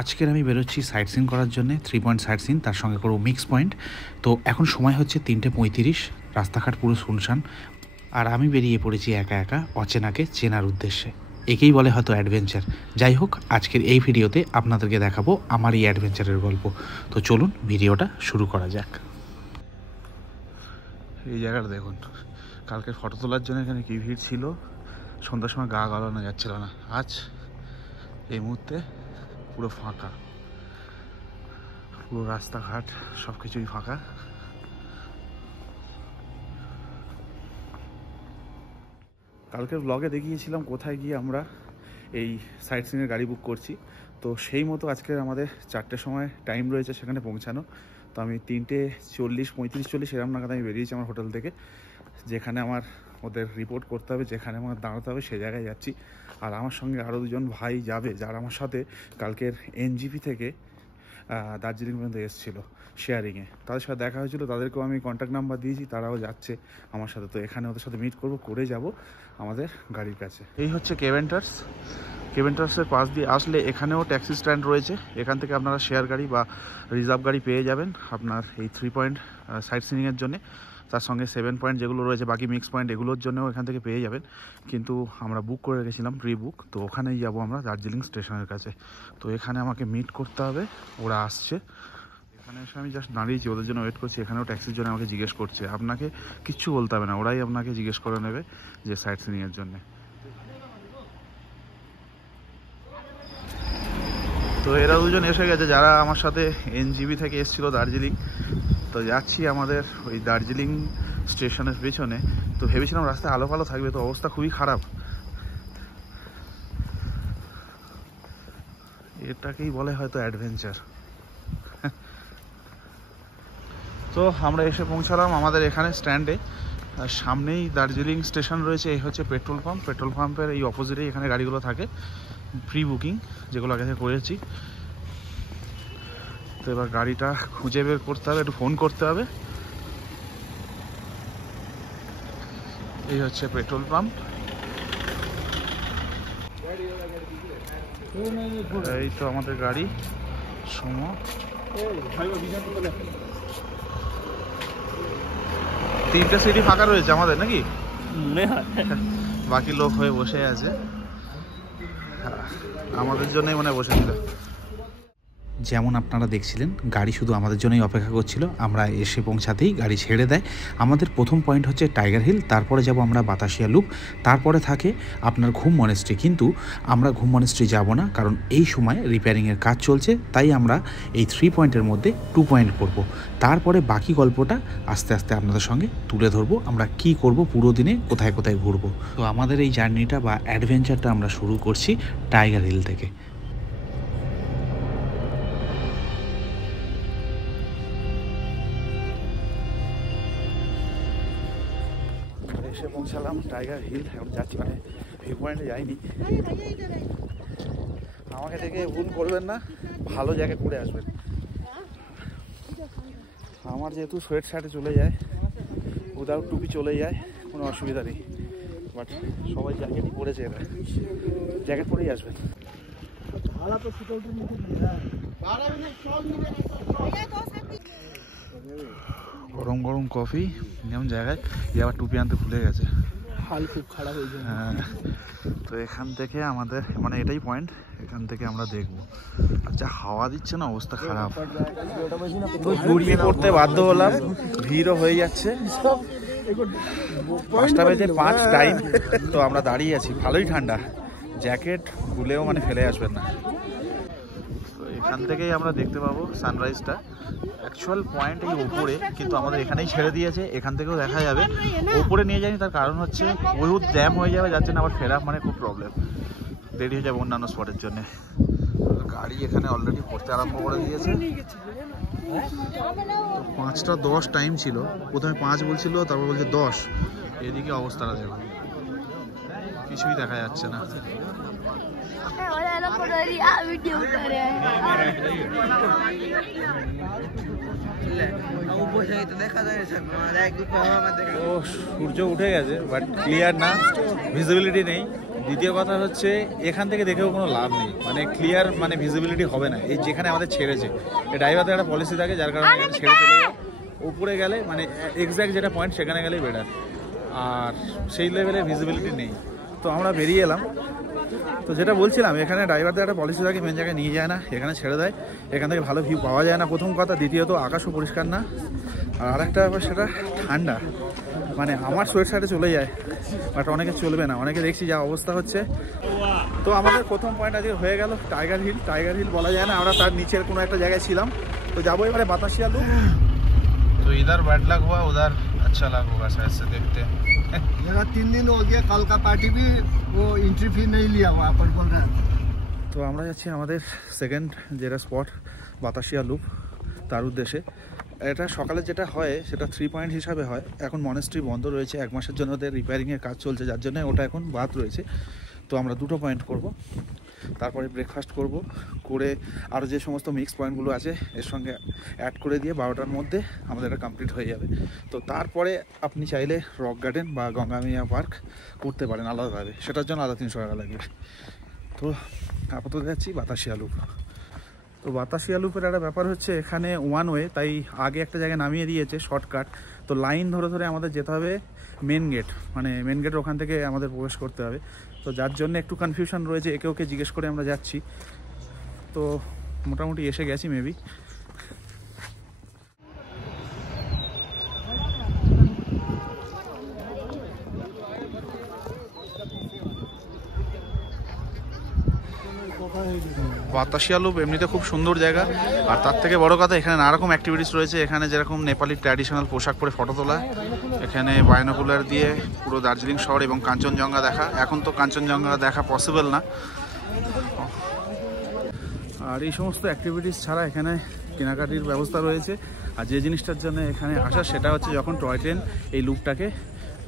আজকের আমি বেরোচ্ছি সাইট সিন করার জন্য 3 পয়েন্ট সাইট সিন, তার সঙ্গে করবো মিক্স পয়েন্ট। তো এখন সময় হচ্ছে 3:35, রাস্তাঘাট পুরো শুনশান, আর আমি বেরিয়ে পড়েছি একা একা অচেনাকে চেনার উদ্দেশ্যে। একেই বলে হয়তো অ্যাডভেঞ্চার। যাই হোক, আজকের এই ভিডিওতে আপনাদেরকে দেখাবো আমার এই অ্যাডভেঞ্চারের গল্প। তো চলুন ভিডিওটা শুরু করা যাক। এই জায়গাটা দেখুন, কালকে ফটো তোলার জন্য এখানে কি ভিড় ছিল, সন্ধ্যার সময় গা গলানো যাচ্ছিল না। আজ এই মুহূর্তে পুরো ফাঁকা, পুরো রাস্তাঘাট সব কিছুই ফাঁকা। কালকের ব্লগে দেখিয়েছিলাম কোথায় গিয়ে আমরা এই সাইট সিনের গাড়ি বুক করছি। তো সেই মতো আজকে আমাদের 4টের সময় টাইম রয়েছে সেখানে পৌঁছানো। তো আমি 3:40, 35-40 এরকম নাগাদ আমি বেরিয়েছি আমার হোটেল থেকে, যেখানে আমার ওদের রিপোর্ট করতে হবে, যেখানে আমার দাঁড়াতে হবে সেই জায়গায় যাচ্ছি। আর আমার সঙ্গে আরও দুজন ভাই যাবে, যারা আমার সাথে কালকের এনজিপি থেকে দার্জিলিং পর্যন্ত এসেছিলো শেয়ারিংয়ে। তাদের সাথে দেখা হয়েছিল, তাদেরকেও আমি কন্ট্যাক্ট নাম্বার দিয়েছি, তারাও যাচ্ছে আমার সাথে। তো এখানে ওদের সাথে মিট করে যাব আমাদের গাড়ির কাছে। এই হচ্ছে কেভেন্টার্সের পাশ দিয়ে আসলে এখানেও ট্যাক্সি স্ট্যান্ড রয়েছে। এখান থেকে আপনারা শেয়ার গাড়ি বা রিজার্ভ গাড়ি পেয়ে যাবেন আপনার এই 3 পয়েন্ট সাইট সিনিংয়ের জন্য। তার সঙ্গে 7 পয়েন্ট যেগুলো রয়েছে, বাকি মিক্স পয়েন্ট, এগুলোর জন্যও এখান থেকে পেয়ে যাবেন। কিন্তু আমরা বুক করে রেখেছিলাম, প্রি বুক। তো ওখানেই যাব আমরা দার্জিলিং স্টেশনের কাছে। তো এখানে আমাকে মিট করতে হবে, ওরা আসছে। এখানে এসে আমি জাস্ট দাঁড়িয়েছি, ওদের জন্য ওয়েট করছি। এখানেও ট্যাক্সির জন্য আমাকে জিজ্ঞেস করছে, আপনাকে কিচ্ছু বলতে হবে না, ওরাই আপনাকে জিজ্ঞেস করে নেবে যে সাইট সিনিংয়ের জন্যে। তো এরা দুজন এসে গেছে, যারা আমার সাথে এনজিবি থেকে এসেছিলো দার্জিলিং। তো যাচ্ছি আমাদের ওই দার্জিলিং স্টেশনের পেছনে। তো ভেবেছিলাম রাস্তায় আলো ফালো থাকবে, তো অবস্থা খুবই খারাপ। এটাকেই বলে হয়তো অ্যাডভেঞ্চার। তো আমরা এসে পৌঁছালাম আমাদের এখানে স্ট্যান্ডে। সামনেই দার্জিলিং স্টেশন রয়েছে। এই হচ্ছে পেট্রোল পাম্প। পেট্রোল পাম্পের এই অপোজিটেই এখানে গাড়িগুলো থাকে, প্রি বুকিং যেগুলো আগে থেকে করেছি। তো এবার গাড়িটা খুঁজে বের করতে হবে, একটু ফোন করতে হবে। এই হচ্ছে পেট্রোল পাম্প। এই তো আমাদের গাড়ি সমো। 3টে সিটি ফাঁকা রয়েছে আমাদের, নাকি বাকি লোক হয়ে বসে আছে। আমাদের জন্যই মনে বসেছিল। যেমন আপনারা দেখছিলেন, গাড়ি শুধু আমাদের জন্যই অপেক্ষা করছিল। আমরা এসে পৌঁছাতেই গাড়ি ছেড়ে দেয়। আমাদের প্রথম পয়েন্ট হচ্ছে টাইগার হিল, তারপরে যাব আমরা বাতাসিয়া লুপ, তারপরে থাকে আপনার ঘুম মনেস্ট্রি। কিন্তু আমরা ঘুম মনেস্ট্রি যাব না, কারণ এই সময় রিপেয়ারিংয়ের কাজ চলছে। তাই আমরা এই 3 পয়েন্টের মধ্যে 2 পয়েন্ট করব। তারপরে বাকি গল্পটা আস্তে আস্তে আপনাদের সঙ্গে তুলে ধরবো, আমরা কি করব পুরো দিনে, কোথায় কোথায় ঘুরবো। তো আমাদের এই জার্নিটা বা অ্যাডভেঞ্চারটা আমরা শুরু করছি টাইগার হিল থেকে। এসে পৌঁছালাম টাইগার হিল। এখন যাচ্ছি, মানে ভিউ পয়েন্টে যাইনি। আমাকে দেখে ভুল করবেন না, ভালো জায়গায় ঘুরে আসবেন। আমার যেহেতু সোয়েট শার্টে চলে যায়, উইদাউট টুপি চলে যায়, কোনো অসুবিধা নেই। বাট সবাই জ্যাকেটই পরেছে, এরা জ্যাকেট পরেই আসবেন। গরম গরম কফি যেমন জায়গায়, যে আবার টুপি আনতে ভুলে গেছে, হাল খুব খারাপ হয়েছে। হ্যাঁ, তো এখান থেকে আমাদের মানে এটাই পয়েন্ট, এখান থেকে আমরা দেখবো। আচ্ছা, হাওয়া দিচ্ছে না, অবস্থা খারাপ। তো জড়িয়ে পড়তে বাধ্য হলাম, ভিড়ও হয়ে যাচ্ছে। 5:05 টাইম। তো আমরা দাঁড়িয়ে আছি, ভালোই ঠান্ডা, জ্যাকেট খুলেও মানে ফেলে আসবেন না। তো এখান থেকেই আমরা দেখতে পাবো সানরাইজটা। অ্যাকচুয়াল পয়েন্ট এই ওপরে, কিন্তু আমাদের এখানেই ছেড়ে দিয়েছে, এখান থেকেও দেখা যাবে। ওপরে নিয়ে যায়নি, তার কারণ হচ্ছে বহুত জ্যাম হয়ে যাবে, যার জন্য আবার ফেরা মানে খুব প্রবলেম, দেরি হয়ে যাবে অন্যান্য স্পটের জন্য। গাড়ি এখানে অলরেডি পড়তে আরম্ভ করে দিয়েছে। 5:10 টাইম ছিল, প্রথমে 5 বলছিল, তারপর বলছে 10। এদিকে অবস্থাটা দেখুন, কিছুই দেখা যাচ্ছে না। ও সূর্য উঠে গেছে, বাট ক্লিয়ার না, ভিজিবিলিটি নেই। দ্বিতীয় কথা হচ্ছে এখান থেকে দেখেও কোনো লাভ নেই, মানে ক্লিয়ার মানে ভিজিবিলিটি হবে না। এই যেখানে আমাদের ছেড়েছে, এই ড্রাইভারদের একটা পলিসি থাকে যার কারণে এখানে ছেড়ে চলে যায়। উপরে গেলে মানে এক্স্যাক্ট যেটা পয়েন্ট সেখানে গেলেই বেটার, আর সেই লেভেলে ভিজিবিলিটি নেই। তো আমরা বেরিয়ে এলাম। তো যেটা বলছিলাম, এখানে ড্রাইভারদের একটা পলিসি থাকে, মেন জায়গায় নিয়ে যায় না, এখানে ছেড়ে দেয়। এখান থেকে ভালো ভিউ পাওয়া যায় না প্রথম কথা, দ্বিতীয়ত আকাশও পরিষ্কার না। আর আরেকটা ব্যাপার, সেটা ঠান্ডা, মানে আমার সোয়েট শার্টে চলে যায়, বাট অনেকে চলবে না, অনেকে দেখছি যা অবস্থা হচ্ছে। তো আমাদের প্রথম পয়েন্ট আজকে হয়ে গেল টাইগার হিল। টাইগার হিল বলা যায় না, আমরা তার নিচের কোনো একটা জায়গায় ছিলাম। তো যাবো এবারে বাতাসিয়া লুপ। तो इधर बैड लग हुआ, उधर अच्छा लग होगा शायद से, देखते हैं। मेरा 3 दिन हो गया, कल का पार्टी भी वो एंट्री फी नहीं लिया वहाँ पर बोल रहा है। তো আমরা যাচ্ছি আমাদের সেকেন্ড যেটা স্পট বাতাসিয়া লুপ, তার উদ্দেশ্যে। এটা সকালে যেটা হয় সেটা 3 পয়েন্ট হিসাবে হয়। এখন মনেস্ট্রি বন্ধ রয়েছে, 1 মাসের জন্য ওদের রিপেয়ারিংয়ের কাজ চলছে, যার জন্য ওটা এখন বাদ রয়েছে। তো আমরা 2টো পয়েন্ট করব, তারপরে ব্রেকফাস্ট করব, করে আরও যে সমস্ত মিক্স পয়েন্টগুলো আছে এর সঙ্গে অ্যাড করে দিয়ে 12টার মধ্যে আমাদের এটা কমপ্লিট হয়ে যাবে। তো তারপরে আপনি চাইলে রক গার্ডেন বা গঙ্গামিয়া পার্ক করতে পারেন আলাদাভাবে, সেটার জন্য আলাদা 300 টাকা লাগবে। তো আপাতত যাচ্ছি বাতাসিয়া লুপ। তো বাতাসিয়া লুপের একটা ব্যাপার হচ্ছে, এখানে ওয়ান ওয়ে, তাই আগে একটা জায়গায় নামিয়ে দিয়েছে শর্টকাট। তো লাইন ধরে ধরে আমাদের যেতে হবে মেন গেট, মানে মেন গেটের ওখান থেকে আমাদের প্রবেশ করতে হবে। তো যার জন্য একটু কনফিউশন রয়েছে, একে ওকে জিজ্ঞেস করে আমরা যাচ্ছি। তো মোটামুটি এসে গেছি মেবি। বাতাসিয়া লুপ এমনিতে খুব সুন্দর জায়গা, আর তার থেকে বড় কথা এখানে নানা রকম অ্যাক্টিভিটিস রয়েছে। এখানে যেরকম নেপালি ট্র্যাডিশনাল পোশাক পরে ফটো তোলা, এখানে বায়নোকুলার দিয়ে পুরো দার্জিলিং শহর এবং কাঞ্চনজঙ্ঘা দেখা। এখন তো কাঞ্চনজঙ্ঘা দেখা পসিবল না। আর এই সমস্ত অ্যাক্টিভিটিস ছাড়া এখানে কেনাকাটির ব্যবস্থা রয়েছে। আর যে জিনিসটার জন্য এখানে আসা সেটা হচ্ছে যখন টয় ট্রেন এই লুপটাকে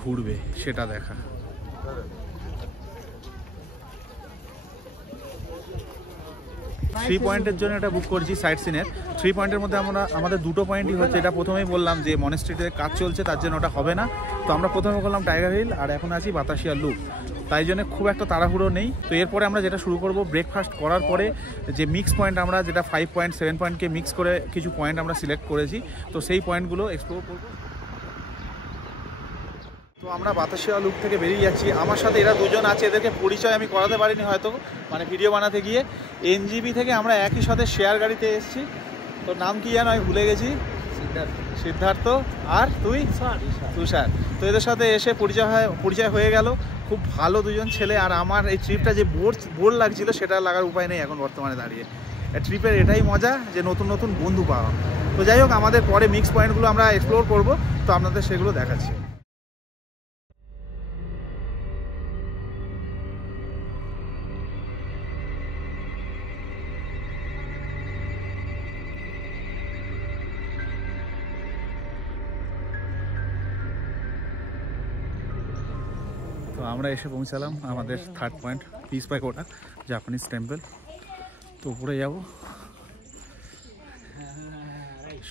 ঘুরবে সেটা দেখা। 3 পয়েন্টের জন্য এটা বুক করছি সাইট সিনের। 3 পয়েন্টের মধ্যে আমরা আমাদের 2টো পয়েন্টই হচ্ছে, এটা প্রথমেই বললাম যে মনেস্ট্রিতে কাজ চলছে, তার জন্য ওটা হবে না। তো আমরা প্রথমে করলাম টাইগার হিল, আর এখন আছি বাতাসিয়া লুপ, তাই জন্য খুব একটা তাড়াহুড়ো নেই। তো এরপরে আমরা যেটা শুরু করব, ব্রেকফাস্ট করার পরে যে মিক্স পয়েন্ট, আমরা যেটা 5 পয়েন্ট 7 পয়েন্টকে মিক্স করে কিছু পয়েন্ট আমরা সিলেক্ট করেছি, তো সেই পয়েন্টগুলো এক্সপ্লোর করব। তো আমরা বাতাসিয়া লুপ থেকে বেরিয়ে যাচ্ছি। আমার সাথে এরা দুজন আছে, এদেরকে পরিচয় আমি করাতে পারিনি হয়তো, মানে ভিডিও বানাতে গিয়ে। এনজিবি থেকে আমরা একই সাথে শেয়ার গাড়িতে এসেছি। তো নাম কি জানো, আমি ভুলে গেছি। সিদ্ধার্থ আর তুই? তুষার। তো এদের সাথে এসে পরিচয় হয়ে গেল। খুব ভালো দুজন ছেলে। আর আমার এই ট্রিপটা যে বোর লাগছিল সেটা লাগার উপায় নেই এখন বর্তমানে দাঁড়িয়ে। ট্রিপের এটাই মজা যে নতুন নতুন বন্ধু পাওয়া। তো যাই হোক, আমাদের পরে মিক্স পয়েন্টগুলো আমরা এক্সপ্লোর করব, তো আপনাদের সেগুলো দেখাচ্ছি। তো আমরা এসে পৌঁছালাম আমাদের 3rd point, piece pagoda, Japanese temple. তো উপরে যাব।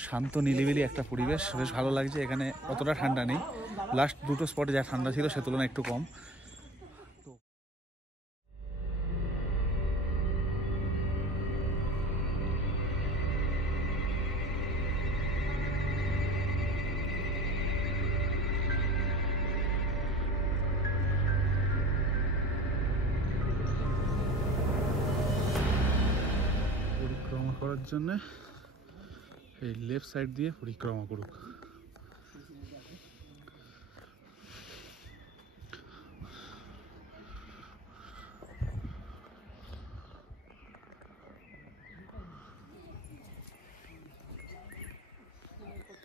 শান্ত নিলিবিলি একটা পরিবেশ, বেশ ভালো লাগছে। এখানে অতটা ঠান্ডা নেই, লাস্ট 2টো স্পটে যা ঠান্ডা ছিল সে তুলনায় একটু কম। পরিক্রমা করার জন্য এই লেফট সাইড দিয়ে পরিক্রমা করুক।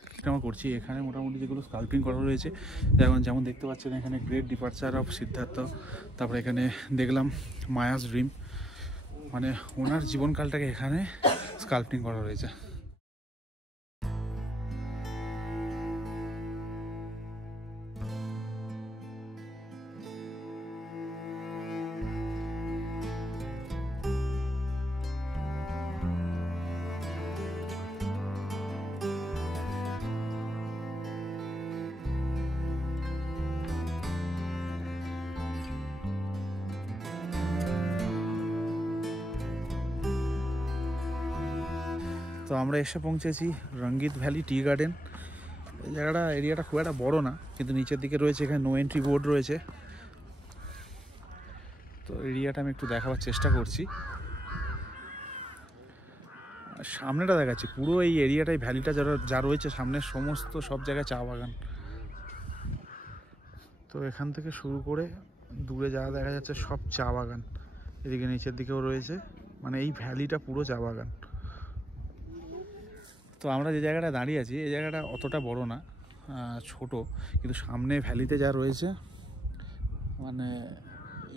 পরিক্রমা করছি। এখানে মোটামুটি যেগুলো স্কাল্পিং করা রয়েছে, যেমন দেখতে পাচ্ছেন এখানে গ্রেট ডিপার্চার অফ সিদ্ধার্থ। তারপরে এখানে দেখলাম মায়াস ড্রিম, মানে ওনার জীবনকালটাকে এখানে স্কাল্পটিং করা রয়েছে। তো আমরা এসে পৌঁছেছি রঙ্গিত ভ্যালি টি গার্ডেন। এই জায়গাটা এরিয়াটা খুব একটা বড় না, কিন্তু নিচের দিকে রয়েছে এখানে নো এন্ট্রি বোর্ড রয়েছে। তো এরিয়াটা আমি একটু দেখাবার চেষ্টা করছি। সামনেটা দেখাচ্ছি, পুরো এই এরিয়াটাই ভ্যালিটা যা রয়েছে সামনে সমস্ত সব জায়গায় চা বাগান। তো এখান থেকে শুরু করে দূরে যা দেখা যাচ্ছে সব চা বাগান, এদিকে নিচের দিকেও রয়েছে, মানে এই ভ্যালিটা পুরো চা বাগান। তো আমরা যে জায়গাটা দাঁড়িয়ে আছি এই জায়গাটা অতটা বড় না, ছোট, কিন্তু সামনে ভ্যালিতে যা রয়েছে মানে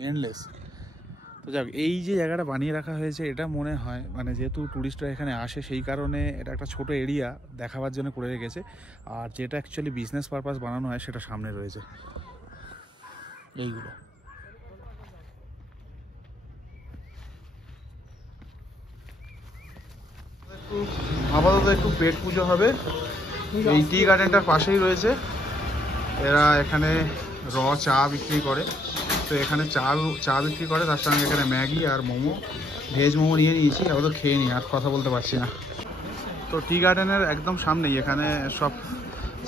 এন্ডলেস। তো যাক, এই যে জায়গাটা বানিয়ে রাখা হয়েছে এটা মনে হয় মানে যেহেতু ট্যুরিস্টরা এখানে আসে সেই কারণে এটা একটা ছোট এরিয়া দেখাবার জন্য করে রেখেছে। আর যেটা অ্যাকচুয়ালি বিজনেস পারপাস বানানো হয় সেটা সামনে রয়েছে এইগুলো। আপাতত একটু পেট পুজো হবে, এই টি গার্ডেনটার পাশেই রয়েছে। এরা এখানে চা বিক্রি করে, তো এখানে চা বিক্রি করে, তার সঙ্গে এখানে ম্যাগি আর মোমো, ভেজ মোমো নিয়ে নিয়েছি, আপাতত খেয়ে নিই, আর কথা বলতে পারছি না। তো টি গার্ডেনের একদম সামনেই এখানে সব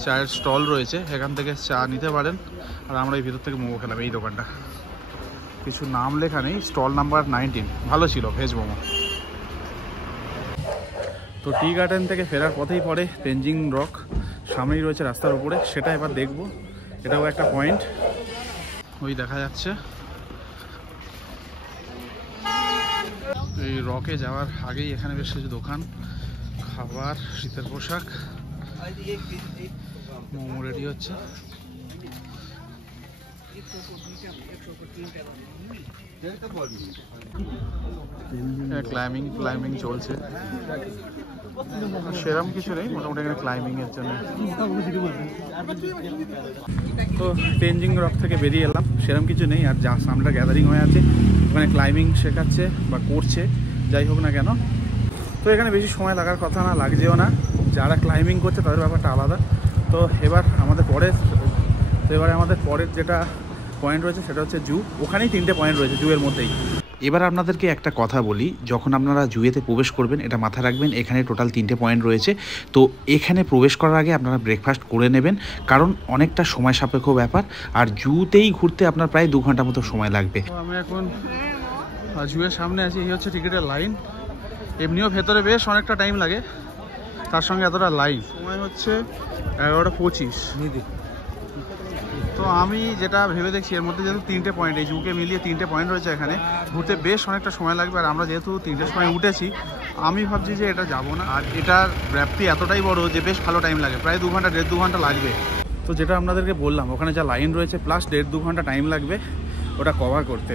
চায়ের স্টল রয়েছে, এখান থেকে চা নিতে পারেন। আর আমরা এই ভিতর থেকে মোমো খেলাম। এই দোকানটা কিছু নাম লেখা নেই, স্টল নাম্বার 19, ভালো ছিল ভেজ মোমো। তো টি গার্ডেন থেকে ফেরার পথেই পড়ে তেনজিং রক, সামনেই রয়েছে রাস্তার উপরে, সেটা এবার দেখব। এটাও একটা পয়েন্ট, ওই দেখা যাচ্ছে। এই রকে যাওয়ার আগেই এখানে বেশ কিছু দোকান, খাবার, শীতের পোশাক, মোমো রেডি হচ্ছে। ক্লাইম্বিং চলছে, সেরকম কিছু নেই, মোটামুটি এখানে ক্লাইম্বিং এর জন্য। তো তেনজিং রক থেকে বেরিয়ে এলাম, সেরকম কিছু নেই। আর যা সামনেটা গ্যাদারিং হয়ে আছে, ওখানে ক্লাইম্বিং শেখাচ্ছে বা করছে, যাই হোক না কেন। তো এখানে বেশি সময় লাগার কথা না, লাগছেও না, যারা ক্লাইম্বিং করছে তাদের ব্যাপারটা আলাদা। তো এবারে আমাদের পরের যেটা পয়েন্ট রয়েছে সেটা হচ্ছে জু। ওখানেই 3টে পয়েন্ট রয়েছে জুয়ের মধ্যেই। এবার আপনাদেরকে একটা কথা বলি, যখন আপনারা জুয়েতে প্রবেশ করবেন এটা মাথায় রাখবেন, এখানে টোটাল 3টে পয়েন্ট রয়েছে। তো এখানে প্রবেশ করার আগে আপনারা ব্রেকফাস্ট করে নেবেন, কারণ অনেকটা সময় সাপেক্ষ ব্যাপার। আর জুতেই ঘুরতে আপনার প্রায় 2 ঘন্টা মতো সময় লাগবে। আমি এখন জুয়ের সামনে আছি, এই হচ্ছে টিকিটের লাইন। এমনিও ভেতরে বেশ অনেকটা টাইম লাগে, তার সঙ্গে এতটা লাইন। সময় হচ্ছে 11:25। তো আমি যেটা ভেবে দেখছি, এর মধ্যে যেহেতু 3টে পয়েন্ট, এই জুকে মিলিয়ে 3টে পয়েন্ট রয়েছে, এখানে ঘুরতে বেশ অনেকটা সময় লাগবে। আর আমরা যেহেতু 3টের সময় উঠেছি, আমি ভাবছি যে এটা যাব না। আর এটার ব্যাপ্তি এতটাই বড় যে বেশ ভালো টাইম লাগে, প্রায় 2 ঘন্টা 1.5-2 ঘন্টা লাগবে। তো যেটা আপনাদেরকে বললাম, ওখানে যা লাইন রয়েছে প্লাস 1.5-2 ঘন্টা টাইম লাগবে ওটা কভার করতে।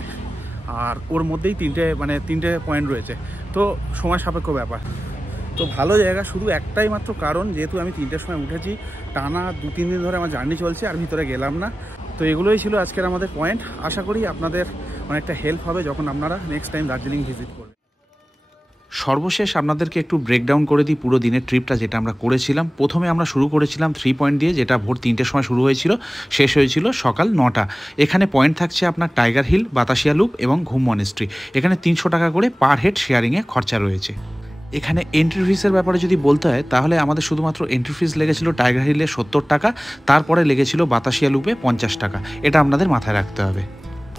আর ওর মধ্যেই 3টে পয়েন্ট রয়েছে, তো সময় সাপেক্ষ ব্যাপার। তো ভালো জায়গা, শুধু একটাই মাত্র কারণ, যেহেতু আমি 3টের সময় উঠেছি, টানা 2-3 দিন ধরে আমার জার্নি চলছে আর ভিতরে গেলাম না। তো এগুলোই ছিল আজকের আমাদের পয়েন্ট। আশা করি আপনাদের অনেকটা হেল্প হবে যখন আপনারা নেক্সট টাইম দার্জিলিং ভিজিট করবেন। সর্বশেষ আপনাদেরকে একটু ব্রেকডাউন করে দিই পুরো দিনের ট্রিপটা যেটা আমরা করেছিলাম। প্রথমে আমরা শুরু করেছিলাম 3 পয়েন্ট দিয়ে, যেটা ভোর 3টের সময় শুরু হয়েছিল, শেষ হয়েছিল সকাল 9টা। এখানে পয়েন্ট থাকছে আপনার টাইগার হিল, বাতাসিয়া লুপ এবং ঘুম মনেস্ট্রি। এখানে 300 টাকা করে পার হেড শেয়ারিংয়ে খরচা রয়েছে। এখানে এন্ট্রি ফিসের ব্যাপারে যদি বলতে হয়, তাহলে আমাদের শুধুমাত্র এন্ট্রি ফিস লেগেছিল টাইগার হিলে 70 টাকা, তারপরে লেগেছিল বাতাসিয়া লুপে 50 টাকা। এটা আপনাদের মাথায় রাখতে হবে।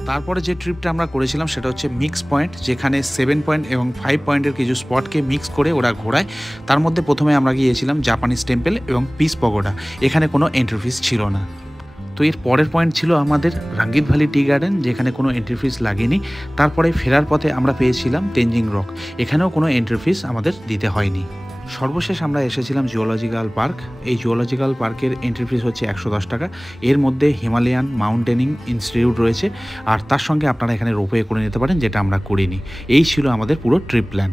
তারপরে যে ট্রিপটা আমরা করেছিলাম সেটা হচ্ছে মিক্স পয়েন্ট, যেখানে 7 পয়েন্ট এবং 5 পয়েন্টের কিছু স্পটকে মিক্স করে ওরা ঘোরায়। তার মধ্যে প্রথমে আমরা গিয়েছিলাম জাপানিজ টেম্পল এবং পিস পগোডা, এখানে কোনো এন্ট্রি ফিস ছিল না। তো এর পরের পয়েন্ট ছিল আমাদের রঙ্গিত ভ্যালি টি গার্ডেন, যেখানে কোনো এন্ট্রি ফিস লাগেনি। তারপরে ফেরার পথে আমরা পেয়েছিলাম তেনজিং রক, এখানেও কোনো এন্ট্রি ফিস আমাদের দিতে হয়নি। সর্বশেষ আমরা এসেছিলাম জুওলজিক্যাল পার্ক। এই জুওলজিক্যাল পার্কের এন্ট্রি ফিস হচ্ছে 110 টাকা। এর মধ্যে হিমালয়ান মাউন্টেনিং ইনস্টিটিউট রয়েছে, আর তার সঙ্গে আপনারা এখানে রোপওয়ে করে নিতে পারেন, যেটা আমরা করিনি। এই ছিল আমাদের পুরো ট্রিপ প্ল্যান।